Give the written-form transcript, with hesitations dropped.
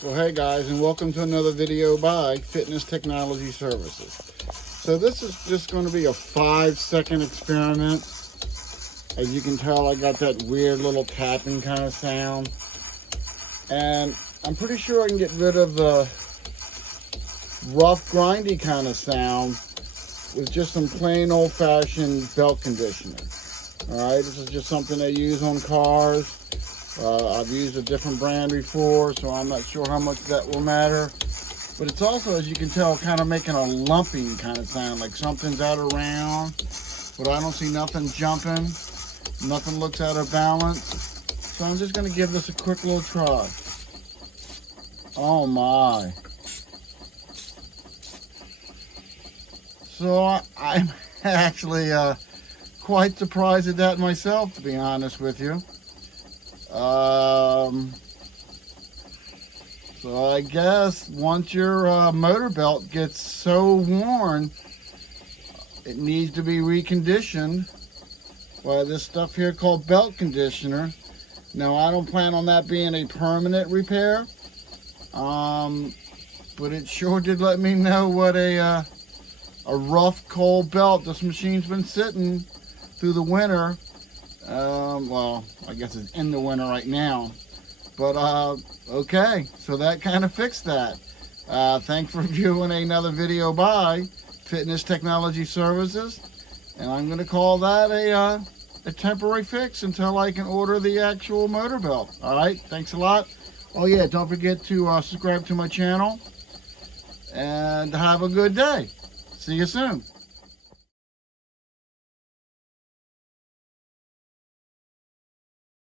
Well, hey guys, and welcome to another video by Fitness Technology Services. So this is just going to be a 5-second experiment. As you can tell, I got that weird little tapping kind of sound. And I'm pretty sure I can get rid of the rough, grindy kind of sound with just some plain old-fashioned belt conditioner. Alright, this is just something I use on cars. I've used a different brand before, so I'm not sure how much that will matter. But it's also, as you can tell, kind of making a lumping kind of sound, like something's out of round, but I don't see nothing jumping. Nothing looks out of balance. So I'm just going to give this a quick little try. Oh my. So I'm actually quite surprised at that myself, to be honest with you. So I guess once your motor belt gets so worn, it needs to be reconditioned by this stuff here called belt conditioner. Now I don't plan on that being a permanent repair, but it sure did let me know what a rough, cold belt. This machine's been sitting through the winter. Well, I guess it's in the winter right now, but okay, so that kind of fixed that. Thanks for viewing another video by Fitness Technology Services, and I'm going to call that a temporary fix until I can order the actual motor belt. All right, thanks a lot. Oh yeah, don't forget to subscribe to my channel, and have a good day. See you soon.